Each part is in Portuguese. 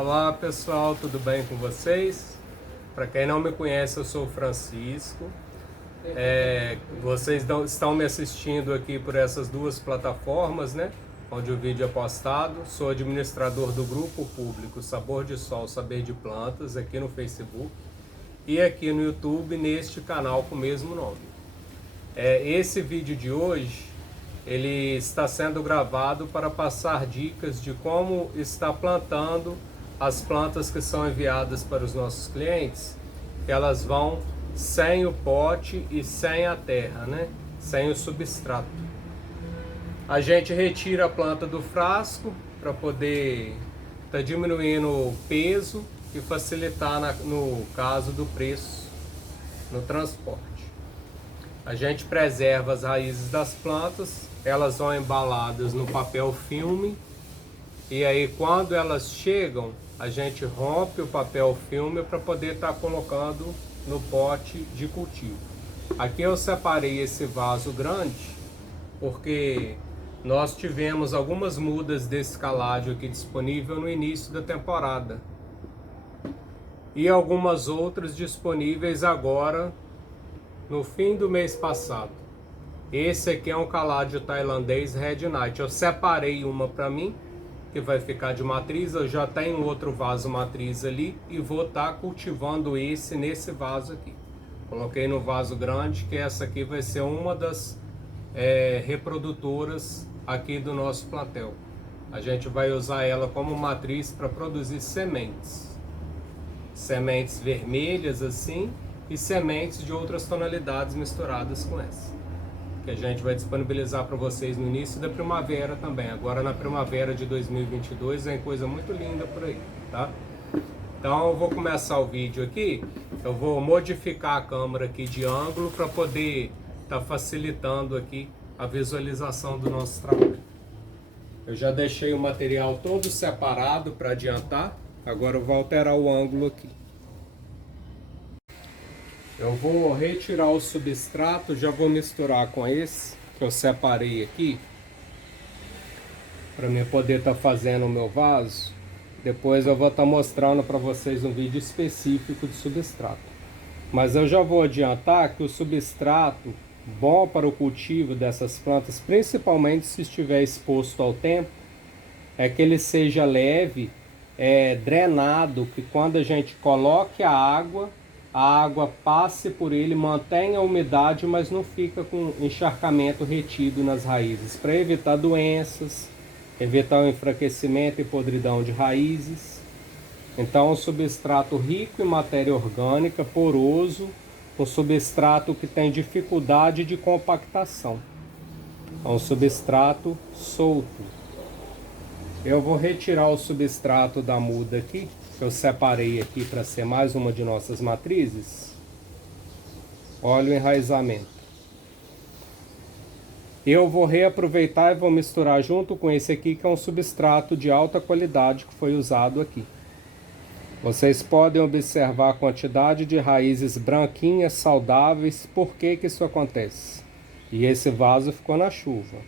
Olá pessoal, tudo bem com vocês? Para quem não me conhece, eu sou o Francisco. Vocês estão me assistindo aqui por essas duas plataformas, né? Onde o vídeo é postado. Sou administrador do grupo público Sabor de Sol, Saber de Plantas, aqui no Facebook. E aqui no YouTube, neste canal com o mesmo nome. Esse vídeo de hoje, ele está sendo gravado para passar dicas de como está plantando as plantas que são enviadas para os nossos clientes. Elas vão sem o pote e sem a terra, né? Sem o substrato. A gente retira a planta do frasco para poder estar diminuindo o peso e facilitar no caso do preço no transporte. A gente preserva as raízes das plantas, elas vão embaladas no papel filme e aí quando elas chegam, a gente rompe o papel filme para poder estar colocando no pote de cultivo. Aqui eu separei esse vaso grande porque nós tivemos algumas mudas desse caládio aqui disponível no início da temporada e algumas outras disponíveis agora no fim do mês passado. Esse aqui é um caládio tailandês Red Knight. Eu separei uma para mim, que vai ficar de matriz. Eu já tenho outro vaso matriz ali e vou estar cultivando esse nesse vaso aqui. Coloquei no vaso grande, que essa aqui vai ser uma das reprodutoras aqui do nosso plantel. A gente vai usar ela como matriz para produzir sementes. Sementes vermelhas assim e sementes de outras tonalidades misturadas com essa, que a gente vai disponibilizar para vocês no início da primavera também. Agora na primavera de 2022 vem coisa muito linda por aí, tá? Então eu vou começar o vídeo aqui, eu vou modificar a câmera aqui de ângulo para poder estar facilitando aqui a visualização do nosso trabalho. Eu já deixei o material todo separado para adiantar, agora eu vou alterar o ângulo aqui. Eu vou retirar o substrato, já vou misturar com esse que eu separei aqui para mim poder estar fazendo o meu vaso. Depois eu vou estar mostrando para vocês um vídeo específico de substrato. Mas eu já vou adiantar que o substrato bom para o cultivo dessas plantas, principalmente se estiver exposto ao tempo, é que ele seja leve, drenado, que quando a gente coloque a água passe por ele, mantenha a umidade, mas não fica com encharcamento retido nas raízes, para evitar doenças, evitar o enfraquecimento e podridão de raízes. Então, um substrato rico em matéria orgânica, poroso, um substrato que tem dificuldade de compactação. É um substrato solto. Eu vou retirar o substrato da muda aqui, que eu separei aqui para ser mais uma de nossas matrizes. Olha o enraizamento. Eu vou reaproveitar e vou misturar junto com esse aqui, que é um substrato de alta qualidade que foi usado aqui. Vocês podem observar a quantidade de raízes branquinhas, saudáveis. Por que que isso acontece? E esse vaso ficou na chuva.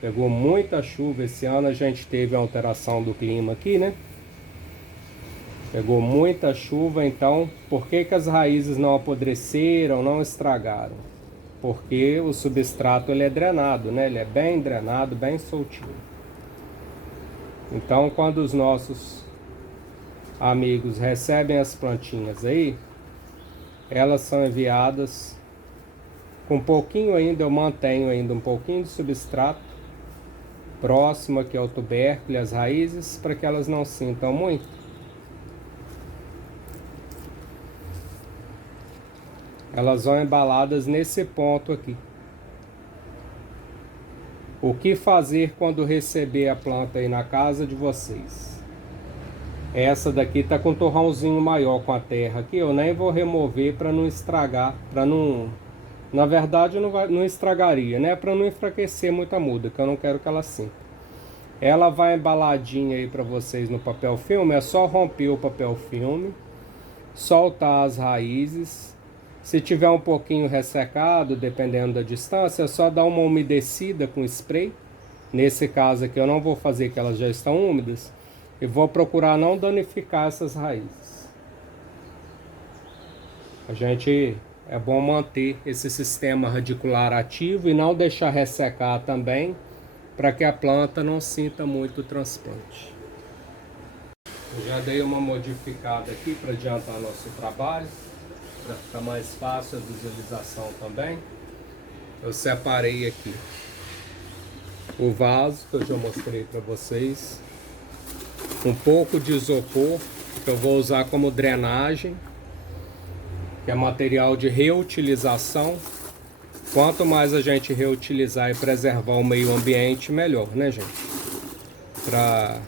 Pegou muita chuva esse ano, a gente teve a alteração do clima aqui, né? Pegou muita chuva, então por que que as raízes não apodreceram, não estragaram? Porque o substrato ele é drenado, né? Ele é bem drenado, bem soltinho. Então quando os nossos amigos recebem as plantinhas aí, elas são enviadas com um pouquinho ainda, eu mantenho ainda um pouquinho de substrato próximo aqui ao tubérculo e às raízes, para que elas não sintam muito. Elas vão embaladas nesse ponto aqui. O que fazer quando receber a planta aí na casa de vocês? Essa daqui tá com um torrãozinho maior com a terra aqui, eu nem vou remover para não estragar, para não... Na verdade não estragaria, né? Para não enfraquecer muito a muda, que eu não quero que ela sinta. Ela vai embaladinha aí para vocês no papel filme, é só romper o papel filme, soltar as raízes. Se tiver um pouquinho ressecado, dependendo da distância, é só dar uma umedecida com spray. Nesse caso aqui eu não vou fazer, que elas já estão úmidas. e vou procurar não danificar essas raízes. É bom manter esse sistema radicular ativo e não deixar ressecar também, para que a planta não sinta muito o transplante. Eu já dei uma modificada aqui para adiantar nosso trabalho, para ficar mais fácil a visualização também. Eu separei aqui o vaso que eu já mostrei para vocês, um pouco de isopor que eu vou usar como drenagem, que é material de reutilização. Quanto mais a gente reutilizar e preservar o meio ambiente, melhor, né, gente? Para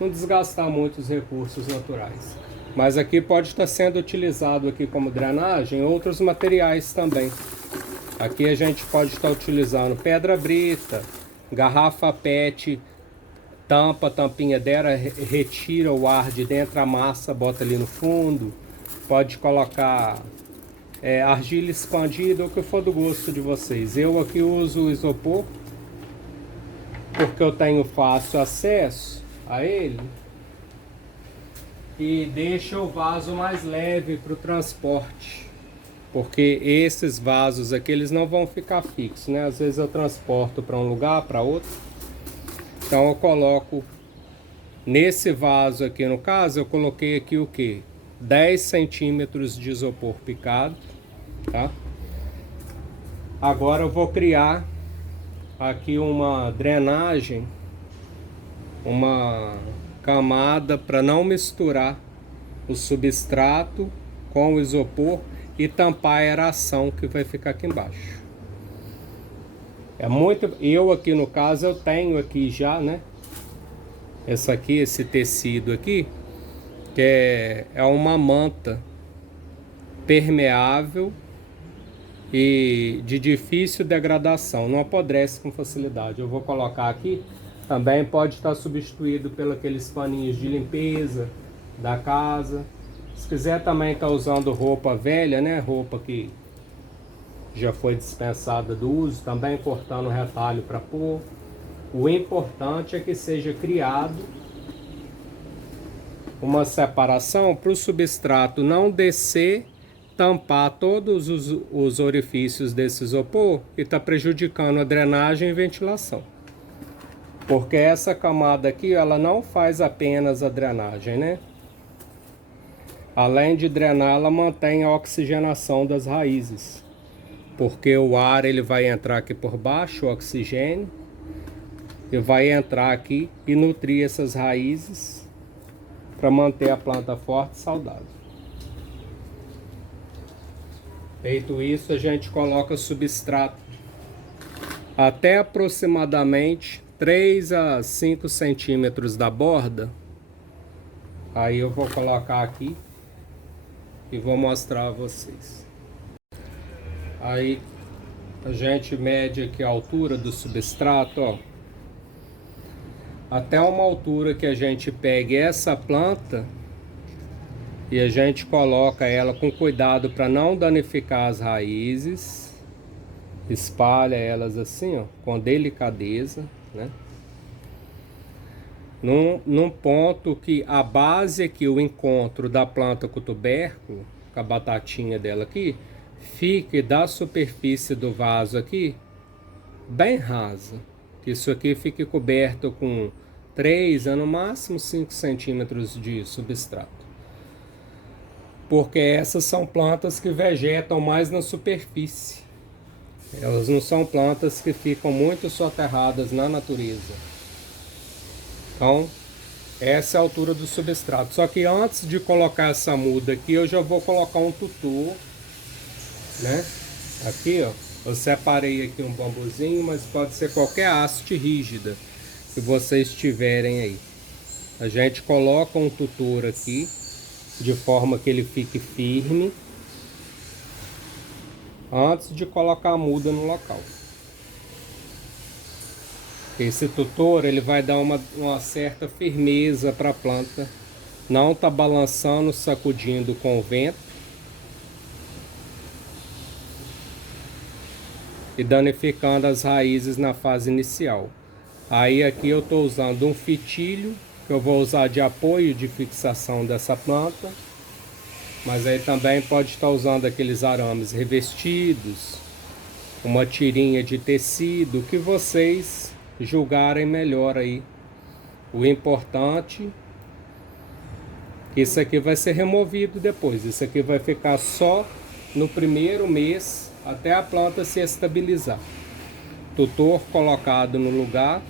não desgastar muito os recursos naturais. Mas aqui pode estar sendo utilizado aqui como drenagem outros materiais também. Aqui a gente pode estar utilizando pedra brita, garrafa PET, tampinha dela, retira o ar de dentro, a massa, bota ali no fundo. Pode colocar argila expandida, o que for do gosto de vocês. Eu aqui uso isopor, porque eu tenho fácil acesso a ele. E deixa o vaso mais leve para o transporte. Porque esses vasos aqui, eles não vão ficar fixos, né? Às vezes eu transporto para um lugar, para outro. Então eu coloco nesse vaso aqui, no caso, eu coloquei aqui o que? 10 centímetros de isopor picado, tá? Agora eu vou criar aqui uma drenagem, uma camada para não misturar o substrato com o isopor e tampar a aeração que vai ficar aqui embaixo. Eu aqui no caso eu tenho aqui já, né? Esse tecido aqui, que é uma manta permeável e de difícil degradação, não apodrece com facilidade. Eu vou colocar aqui, também pode estar substituído pelos aqueles paninhos de limpeza da casa. Se quiser também estar usando roupa velha, né, roupa que já foi dispensada do uso, também cortando o retalho para pôr. O importante é que seja criado uma separação para o substrato não descer, tampar todos os orifícios desse isopor e está prejudicando a drenagem e ventilação. Porque essa camada aqui, ela não faz apenas a drenagem, né? Além de drenar, ela mantém a oxigenação das raízes. Porque o ar ele vai entrar aqui por baixo, o oxigênio, e vai entrar aqui e nutrir essas raízes para manter a planta forte e saudável. Feito isso, a gente coloca substrato até aproximadamente 3 a 5 centímetros da borda. Aí eu vou colocar aqui e vou mostrar a vocês. Aí a gente mede aqui a altura do substrato, ó, até uma altura que a gente pegue essa planta e a gente coloca ela com cuidado para não danificar as raízes. Espalha elas assim, ó, com delicadeza, né? Num ponto que a base aqui, o encontro da planta com o tubérculo, com a batatinha dela aqui, fique da superfície do vaso aqui bem rasa. Que isso aqui fique coberto com 3 a no máximo 5 centímetros de substrato. Porque essas são plantas que vegetam mais na superfície. Elas não são plantas que ficam muito soterradas na natureza. Então, essa é a altura do substrato. Só que antes de colocar essa muda aqui, eu já vou colocar um tutor, né? Aqui, ó, eu separei aqui um bambuzinho, mas pode ser qualquer haste rígida que vocês tiverem aí. A gente coloca um tutor aqui, de forma que ele fique firme, antes de colocar a muda no local. Esse tutor ele vai dar uma certa firmeza para a planta, não tá balançando, sacudindo com o vento e danificando as raízes na fase inicial. Aí aqui eu estou usando um fitilho que eu vou usar de apoio de fixação dessa planta. Mas aí também pode estar usando aqueles arames revestidos, uma tirinha de tecido, que vocês julgarem melhor aí. O importante, isso aqui vai ser removido depois. Isso aqui vai ficar só no primeiro mês até a planta se estabilizar. Tutor colocado no lugar.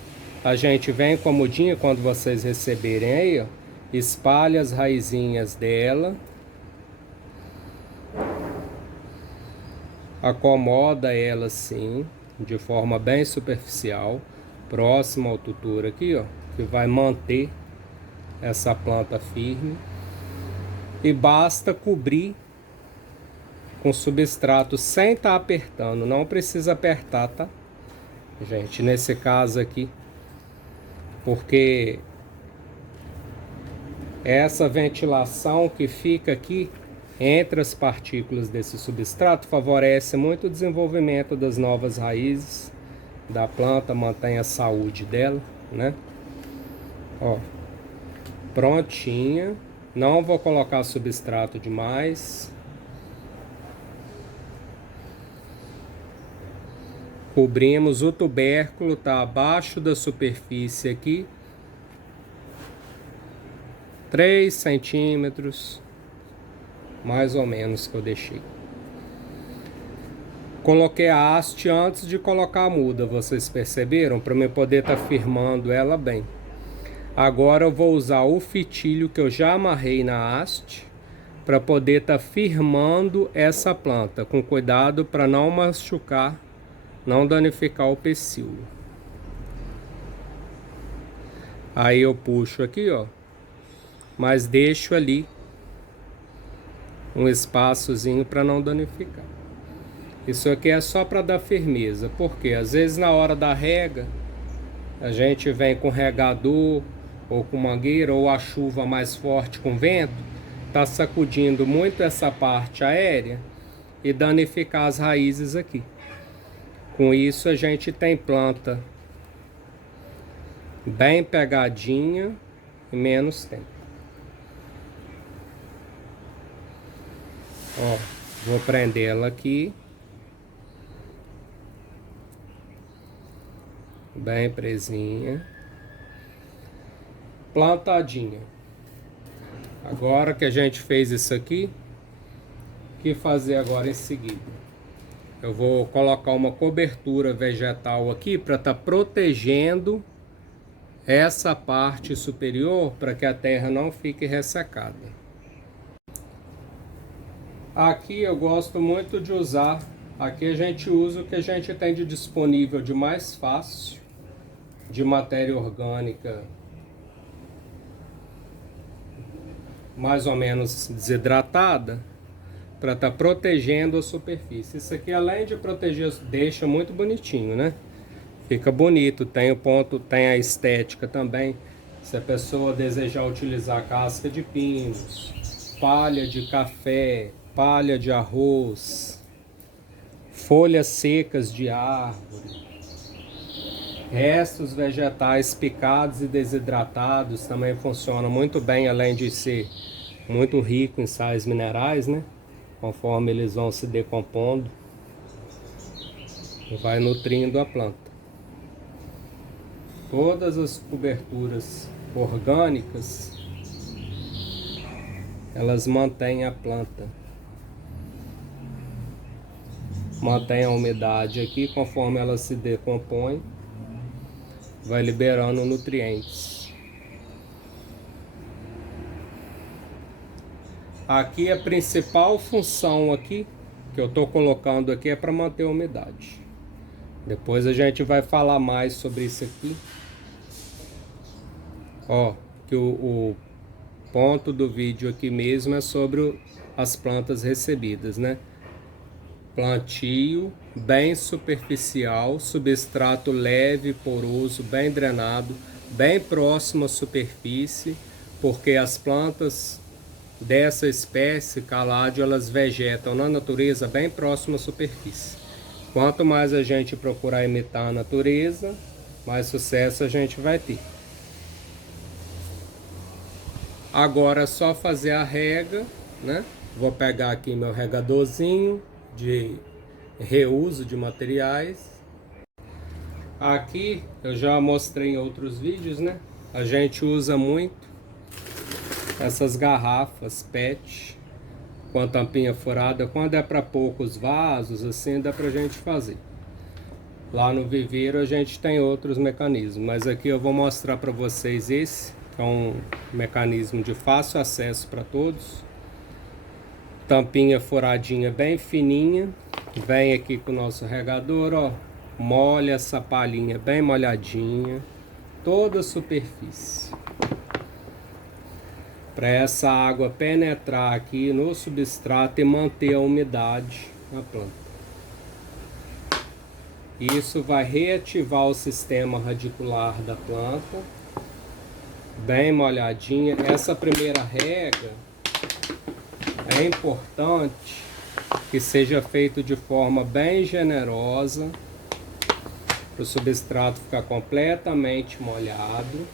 A gente vem com a mudinha, quando vocês receberem aí, ó, espalha as raizinhas dela. Acomoda ela assim, de forma bem superficial, próxima ao tutor aqui, ó, que vai manter essa planta firme. E basta cobrir com substrato sem estar apertando, não precisa apertar, tá? Gente, nesse caso aqui, porque essa ventilação que fica aqui entre as partículas desse substrato favorece muito o desenvolvimento das novas raízes da planta, mantém a saúde dela, né? Ó, prontinha. Não vou colocar substrato demais. Cobrimos, o tubérculo tá abaixo da superfície aqui, 3 centímetros. Mais ou menos que eu deixei. Coloquei a haste antes de colocar a muda, vocês perceberam? Para eu poder estar firmando ela bem. Agora eu vou usar o fitilho que eu já amarrei na haste para poder estar firmando essa planta, com cuidado para não machucar, não danificar o pecíolo. Aí eu puxo aqui, ó, mas deixo ali um espaçozinho para não danificar. Isso aqui é só para dar firmeza, porque às vezes na hora da rega a gente vem com regador ou com mangueira, ou a chuva mais forte com vento, tá sacudindo muito essa parte aérea e danificar as raízes aqui. Com isso a gente tem planta bem pegadinha e menos tempo. Ó, vou prender ela aqui. Bem presinha. Plantadinha. Agora que a gente fez isso aqui, o que fazer agora em seguida? Eu vou colocar uma cobertura vegetal aqui para estar protegendo essa parte superior, para que a terra não fique ressecada. Aqui eu gosto muito de usar, aqui a gente usa o que a gente tem de disponível de mais fácil, de matéria orgânica mais ou menos desidratada, para estar protegendo a superfície. Isso aqui, além de proteger, deixa muito bonitinho, né? Fica bonito, tem o ponto, tem a estética também. Se a pessoa desejar utilizar casca de pinos, palha de café, palha de arroz, folhas secas de árvore, restos vegetais picados e desidratados também funcionam muito bem, além de ser muito rico em sais minerais, né? Conforme eles vão se decompondo, vai nutrindo a planta. Todas as coberturas orgânicas, elas mantêm a planta, mantém a umidade aqui, conforme ela se decompõe, vai liberando nutrientes. Aqui a principal função aqui que eu estou colocando aqui é para manter a umidade. Depois a gente vai falar mais sobre isso aqui. Ó, que o ponto do vídeo aqui mesmo é sobre as plantas recebidas, né? Plantio bem superficial, substrato leve, poroso, bem drenado, bem próximo à superfície, porque as plantas dessa espécie caládio, elas vegetam na natureza bem próximo à superfície. Quanto mais a gente procurar imitar a natureza, mais sucesso a gente vai ter. Agora é só fazer a rega, né? Vou pegar aqui meu regadorzinho de reuso de materiais. Aqui eu já mostrei em outros vídeos, né? A gente usa muito essas garrafas PET com a tampinha furada. Quando é para poucos vasos, assim, dá pra gente fazer. Lá no viveiro a gente tem outros mecanismos, mas aqui eu vou mostrar para vocês esse, que é um mecanismo de fácil acesso para todos. Tampinha furadinha bem fininha. Vem aqui com o nosso regador, ó. Molha essa palhinha bem molhadinha, toda a superfície, para essa água penetrar aqui no substrato e manter a umidade na planta. Isso vai reativar o sistema radicular da planta, bem molhadinha. Essa primeira rega é importante que seja feito de forma bem generosa, para o substrato ficar completamente molhado.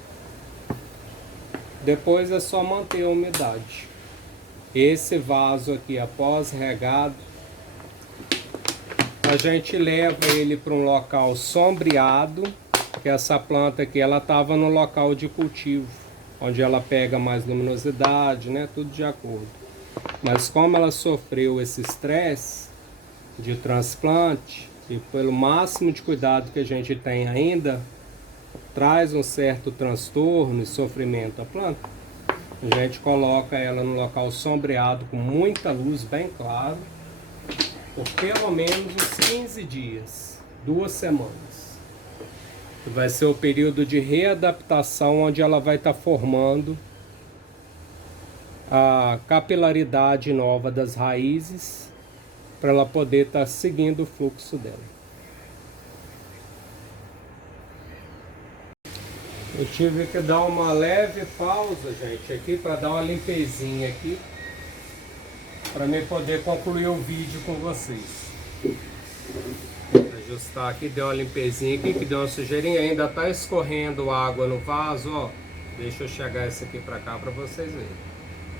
Depois é só manter a umidade. Esse vaso aqui, após regado, a gente leva ele para um local sombreado, que essa planta aqui ela estava no local de cultivo, onde ela pega mais luminosidade, né? Tudo de acordo. Mas como ela sofreu esse estresse de transplante, e pelo máximo de cuidado que a gente tem ainda, traz um certo transtorno e sofrimento à planta, a gente coloca ela no local sombreado com muita luz bem clara, por pelo menos uns 15 dias, 2 semanas. Vai ser o período de readaptação, onde ela vai estar formando a capilaridade nova das raízes, para ela poder estar seguindo o fluxo dela. Eu tive que dar uma leve pausa, gente, aqui para dar uma limpezinha aqui, para mim poder concluir o vídeo com vocês. Vou ajustar aqui, deu uma limpezinha aqui, que deu uma sujeirinha, ainda tá escorrendo água no vaso, ó. Deixa eu chegar esse aqui para cá para vocês verem.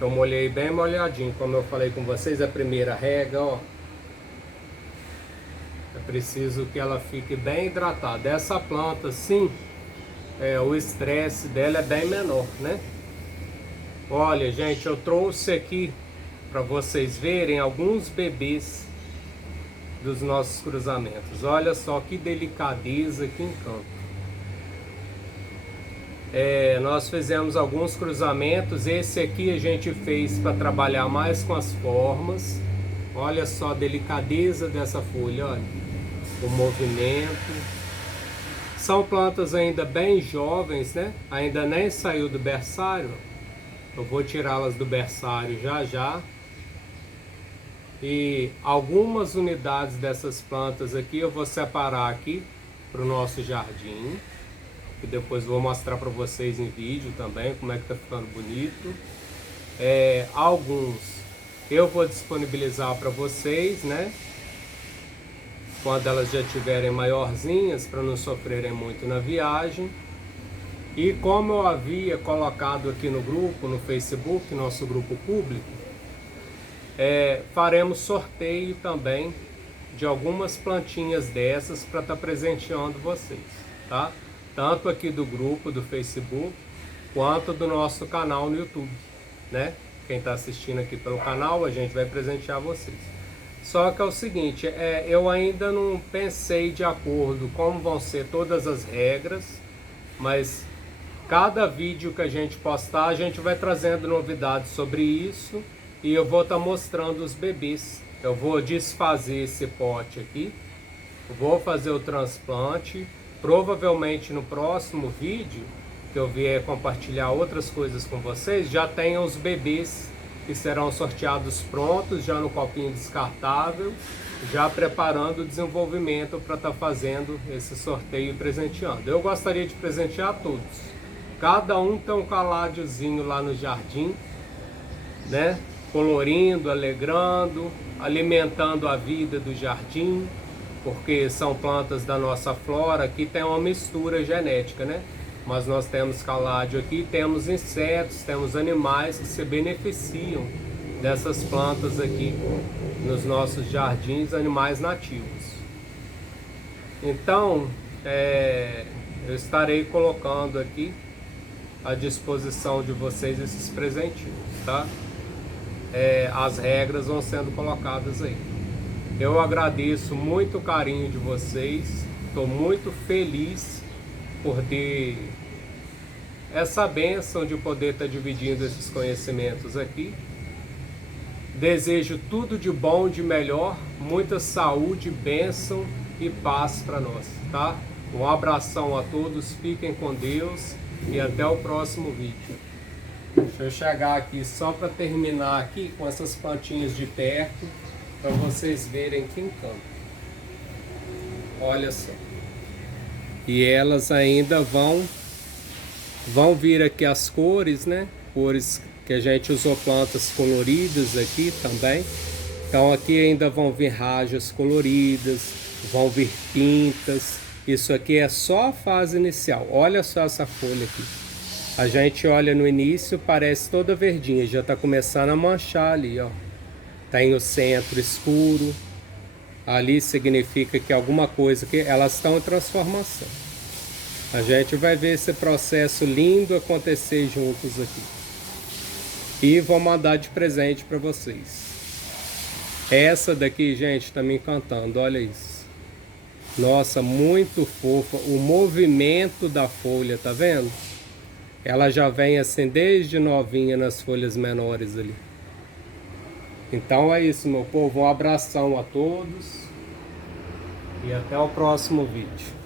Eu molhei bem molhadinho, como eu falei com vocês, a primeira rega, ó. É preciso que ela fique bem hidratada. Essa planta, sim, o estresse dela é bem menor, né? Olha, gente, eu trouxe aqui para vocês verem alguns bebês dos nossos cruzamentos. Olha só que delicadeza, que encanto. Nós fizemos alguns cruzamentos. Esse aqui a gente fez para trabalhar mais com as formas. Olha só a delicadeza dessa folha, olha o movimento. São plantas ainda bem jovens, né? Ainda nem saiu do berçário. Eu vou tirá-las do berçário já já. E algumas unidades dessas plantas aqui eu vou separar aqui para o nosso jardim, que depois vou mostrar para vocês em vídeo também como é que tá ficando bonito. Alguns eu vou disponibilizar para vocês, né? Quando elas já estiverem maiorzinhas, para não sofrerem muito na viagem. E como eu havia colocado aqui no grupo, no Facebook, nosso grupo público, faremos sorteio também de algumas plantinhas dessas para estar presenteando vocês, tá? Tanto aqui do grupo do Facebook, quanto do nosso canal no YouTube, né? Quem está assistindo aqui pelo canal, a gente vai presentear vocês. Só que é o seguinte, eu ainda não pensei de acordo como vão ser todas as regras, mas cada vídeo que a gente postar, a gente vai trazendo novidades sobre isso, e eu vou estar mostrando os bebês. Eu vou desfazer esse pote aqui, vou fazer o transplante, provavelmente no próximo vídeo, que eu vier compartilhar outras coisas com vocês, já tenha os bebês que serão sorteados prontos, já no copinho descartável, já preparando o desenvolvimento para estar fazendo esse sorteio e presenteando. Eu gostaria de presentear todos. Cada um tem um caládiozinho lá no jardim, né? Colorindo, alegrando, alimentando a vida do jardim, porque são plantas da nossa flora que tem uma mistura genética, né? mas nós temos caládio aqui, temos insetos, temos animais que se beneficiam dessas plantas aqui nos nossos jardins, animais nativos. Então, eu estarei colocando aqui à disposição de vocês esses presentinhos, tá? As regras vão sendo colocadas aí. Eu agradeço muito o carinho de vocês, estou muito feliz por ter essa bênção de poder estar dividindo esses conhecimentos aqui. Desejo tudo de bom, de melhor, muita saúde, bênção e paz para nós, tá? Um abração a todos, fiquem com Deus e até o próximo vídeo. Deixa eu chegar aqui só para terminar aqui com essas plantinhas de perto, para vocês verem que encanto. Olha só. E elas ainda vão vir aqui as cores, né? Cores que a gente usou, plantas coloridas aqui também. Então aqui ainda vão vir rajas coloridas, vão vir pintas. Isso aqui é só a fase inicial. Olha só essa folha aqui. A gente olha no início, parece toda verdinha, já está começando a manchar ali, ó. Tem o centro escuro. Ali significa que alguma coisa que elas estão em transformação. A gente vai ver esse processo lindo acontecer juntos aqui. E vou mandar de presente para vocês. Essa daqui, gente, tá me encantando, olha isso. Nossa, muito fofa. O movimento da folha, tá vendo? Ela já vem assim desde novinha nas folhas menores ali. Então é isso, meu povo. Um abração a todos. E até o próximo vídeo.